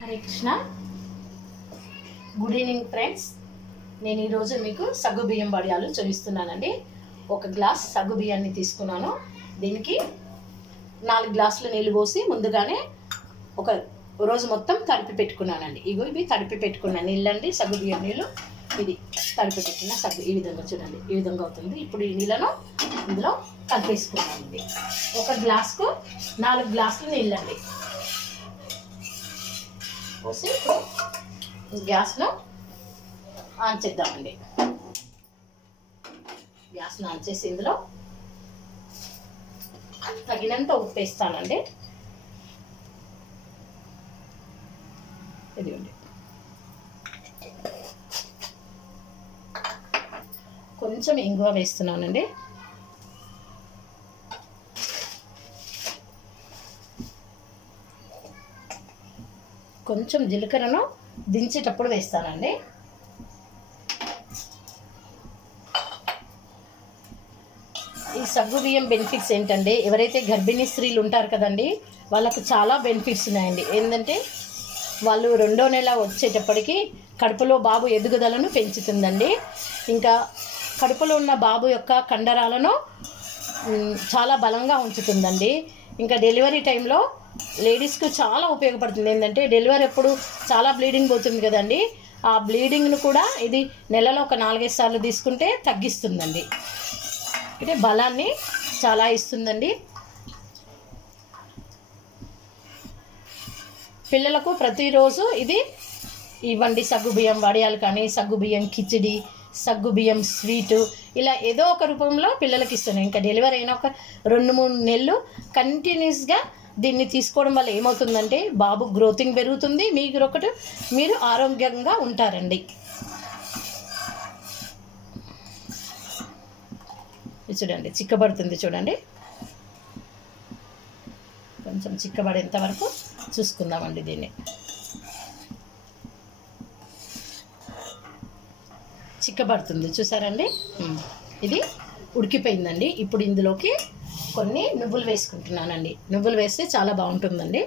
Hare Krishna. Good evening friends. నేను ఈరోజు మీకు సగ్గు బియ్యం వడియాలు చూపిస్తున్నానండి. ఒక గ్లాస్ సగ్గు బియ్యాన్ని తీసుకున్నాను. దీనికి 4 గ్లాసులు నీళ్ళు పోసి ముందుగానే ఒక రోజు మొత్తం తడిపి పెట్టుకున్నానండి. ఇవి తడిపి పెట్టుకున్న నీళ్ళండి, సగ్గు బియ్యం నీళ్ళు. ఇది తడిపి పెట్టిన సగ్గు ఈ విధంగా చూడండి, ఈ విధంగా అవుతుంది. ఇప్పుడు ఈ నీళ్ళను ఇందులో కలిపేసుకున్నానండి. ఒక గ్లాసుకు 4 గ్లాసులు నీళ్ళండి పోసి ఇప్పుడు గ్యాస్ను ఆన్ చేద్దామండి. గ్యాస్ను ఆన్ చేసి ఇందులో తగినంత ఉప్పు వేస్తానండి. ఇదిగోండి, కొంచెం ఇంగువ వేస్తున్నానండి. కొంచెం జీలకర్రను దించేటప్పుడు వేస్తానండి. ఈ సగ్గు బియ్యం బెనిఫిట్స్ ఏంటంటే, ఎవరైతే గర్భిణీ స్త్రీలు ఉంటారు కదండి, వాళ్ళకు చాలా బెనిఫిట్స్ ఉన్నాయండి. ఏంటంటే వాళ్ళు 2వ నెల వచ్చేటప్పటికి కడుపులో బాబు ఎదుగుదలను పెంచుతుందండి. ఇంకా కడుపులో ఉన్న బాబు యొక్క కండరాలను చాలా బలంగా ఉంచుతుందండి. ఇంకా డెలివరీ టైంలో లేడీస్కు చాలా ఉపయోగపడుతుంది. ఏంటంటే డెలివరీ ఎప్పుడు చాలా బ్లీడింగ్ పోతుంది కదండి, ఆ బ్లీడింగ్ను కూడా ఇది నెలలో ఒక 4-5 సార్లు తీసుకుంటే తగ్గిస్తుందండి. అంటే బలాన్ని చాలా ఇస్తుందండి. పిల్లలకు ప్రతిరోజు ఇది ఇవ్వండి. సగ్గు బియ్యం వడియాలు కానీ, సగ్గు బియ్యం కిచిడి, సగ్గు బియ్యం స్వీటు, ఇలా ఏదో ఒక రూపంలో పిల్లలకి ఇస్తున్నాయి. ఇంకా డెలివరీ అయిన ఒక 2-3 నెలలు కంటిన్యూస్గా దీన్ని తీసుకోవడం వల్ల ఏమవుతుందంటే బాబు గ్రోతింగ్ పెరుగుతుంది, మీరు ఆరోగ్యంగా ఉంటారండి. చూడండి, చిక్కబడుతుంది చూడండి. కొంచెం చిక్కబడేంత వరకు చూసుకుందామండి. దీన్ని చిక్కబడుతుంది చూసారండి. ఇది ఉడికిపోయిందండి. ఇప్పుడు ఇందులోకి కొన్ని నువ్వులు వేసుకుంటున్నానండి. నువ్వులు వేస్తే చాలా బాగుంటుందండి.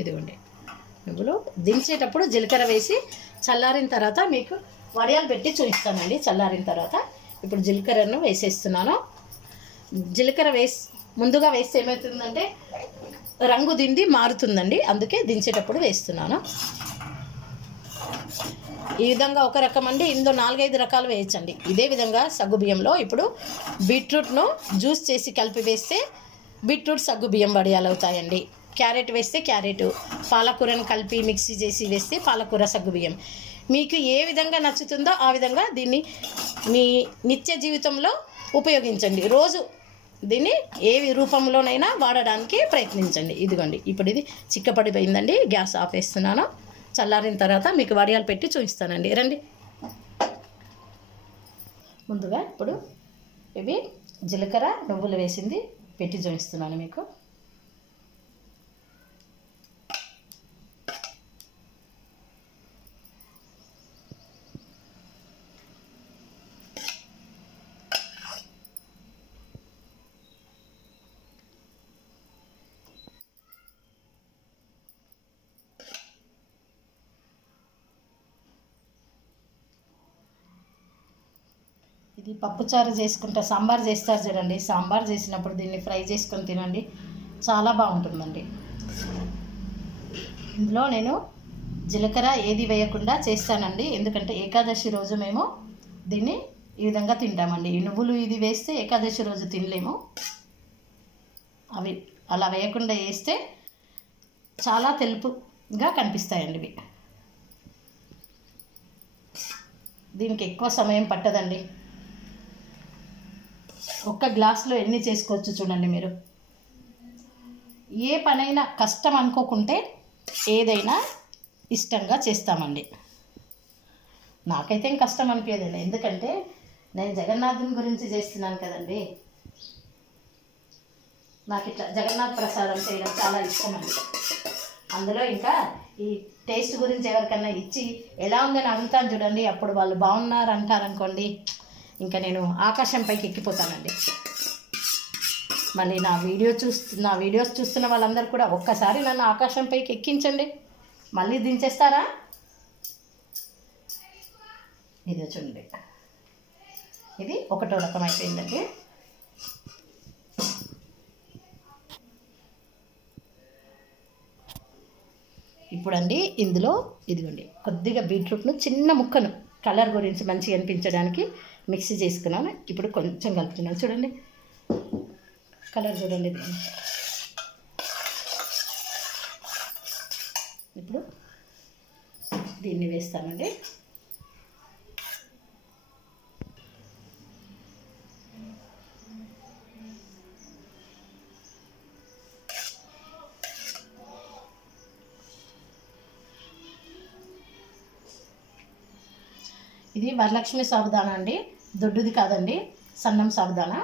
ఇదిగోండి నువ్వులు. దించేటప్పుడు జీలకర్ర వేసి చల్లారిన తర్వాత మీకు వడియాలు పెట్టి చూపిస్తానండి. చల్లారిన తర్వాత ఇప్పుడు జీలకర్రను వేసేస్తున్నాను. జీలకర్ర ముందుగా వేస్తే ఏమవుతుందంటే రంగు దిండి మారుతుందండి, అందుకే దించేటప్పుడు వేస్తున్నాను. ఈ విధంగా ఒక రకం అండి. ఇందులో 4-5 రకాలు వేయచ్చండి. ఇదే విధంగా సగ్గు బియ్యంలో ఇప్పుడు బీట్రూట్ను జ్యూస్ చేసి కలిపి వేస్తే బీట్రూట్ సగ్గు బియ్యం వడియాలు అవుతాయండి. క్యారెట్ వేస్తే క్యారెట్, పాలకూరను కలిపి మిక్సీ చేసి వేస్తే పాలకూర సగ్గు బియ్యం. మీకు ఏ విధంగా నచ్చుతుందో ఆ విధంగా దీన్ని మీ నిత్య జీవితంలో ఉపయోగించండి. రోజు దీన్ని ఏ రూపంలోనైనా వాడడానికి ప్రయత్నించండి. ఇదిగోండి, ఇప్పుడు ఇది చిక్కపడిపోయిందండి. గ్యాస్ ఆఫ్ వేస్తున్నాను. చల్లారిన తర్వాత మీకు వడియాలు పెట్టి చూపిస్తానండి. రండి. ముందుగా ఇప్పుడు ఇవి జీలకర్ర నువ్వులు వేసింది పెట్టి చూపిస్తున్నాను మీకు. ఇది పప్పుచారు చేసుకుంటా, సాంబార్ చేస్తారు చూడండి. సాంబార్ చేసినప్పుడు దీన్ని ఫ్రై చేసుకొని తినండి, చాలా బాగుంటుందండి. ఇందులో నేను జీలకర్ర ఏది వేయకుండా చేస్తానండి. ఎందుకంటే ఏకాదశి రోజు మేము దీన్ని ఈ విధంగా తింటామండి. ఈ నువ్వులు ఇది వేస్తే ఏకాదశి రోజు తినలేము. అవి అలా వేయకుండా వేస్తే చాలా తెలుపుగా కనిపిస్తాయండి ఇవి. దీనికి ఎక్కువ సమయం పట్టదండి. ఒక్క గ్లాసులో ఎన్ని చేసుకోవచ్చు చూడండి మీరు. ఏ పనైనా కష్టం అనుకోకుంటే ఏదైనా ఇష్టంగా చేస్తామండి. నాకైతే ఏం కష్టం అనిపించదండి, ఎందుకంటే నేను జగన్నాథుని గురించి చేస్తున్నాను కదండి. నాకు ఇట్లా జగన్నాథ్ ప్రసాదం చేయడం చాలా ఇష్టం అండి. అందులో ఇంకా ఈ టేస్ట్ గురించి ఎవరికన్నా ఇచ్చి ఎలా ఉందని అడుగుతాను చూడండి, అప్పుడు వాళ్ళు బాగున్నారు అంటారనుకోండి, ఇంకా నేను ఆకాశం పైకి ఎక్కిపోతానండి. మళ్ళీ నా వీడియోస్ చూస్తున్న వాళ్ళందరూ కూడా ఒక్కసారి నన్ను ఆకాశం పైకి ఎక్కించండి. మళ్ళీ దించేస్తారా? ఇది చూడండి, ఇది ఒకటో రకం అయిపోయిందండి. ఇప్పుడండి ఇందులో ఇదిగోండి కొద్దిగా బీట్రూట్ను చిన్న ముక్కను కలర్ గురించి మంచిగా అనిపించడానికి మిక్సీ చేసుకున్నాను. ఇప్పుడు కొంచెం కలుపుతున్నాను. చూడండి కలర్ చూడండి. ఇప్పుడు దీన్ని వేస్తానండి. ఇది వరలక్ష్మి సాబుదానా అండి, దొడ్డుది కాదండి, సన్నం సాబుదానా.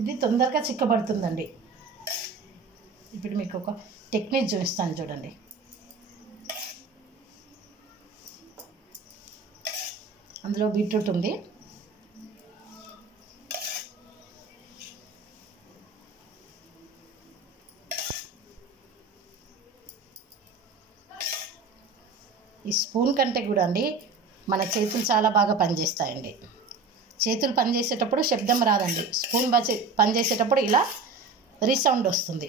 ఇది తొందరగా చిక్కబడుతుందండి. ఇప్పుడు మీకు ఒక టెక్నిక్ చూపిస్తాను చూడండి. అందులో బీట్రూట్ ఉంది. ఈ స్పూన్ కంటే కూడా అండి మన చేతులు చాలా బాగా పనిచేస్తాయండి. చేతులు పనిచేసేటప్పుడు శబ్దం రాదండి, స్పూన్ పనిచేసేటప్పుడు ఇలా రీసౌండ్ వస్తుంది.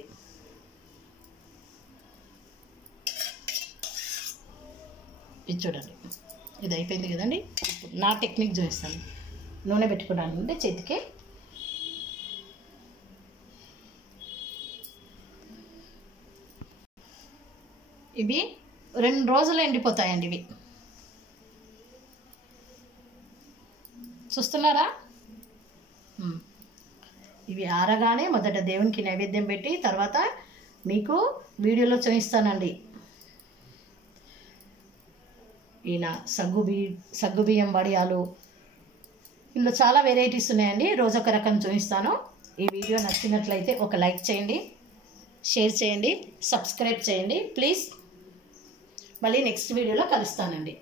ఇది చూడండి, ఇది అయిపోయింది కదండి. నా టెక్నిక్ చూపిస్తాను. నూనె పెట్టుకున్నాను అంటే చేతికి. ఇవి 2 రోజులు ఎండిపోతాయండి. ఇవి చూస్తున్నారా? ఇవి ఆరగానే మొదట దేవునికి నైవేద్యం పెట్టి తర్వాత మీకు వీడియోలో చూపిస్తానండి. ఈయన సగ్గుబియ్యం వడియాలు, ఇందులో చాలా వెరైటీస్ ఉన్నాయండి. రోజు ఒక రకం చూపిస్తాను. ఈ వీడియో నచ్చినట్లయితే ఒక లైక్ చేయండి, షేర్ చేయండి, సబ్స్క్రైబ్ చేయండి ప్లీజ్. మళ్ళీ నెక్స్ట్ వీడియోలో కలుస్తానండి.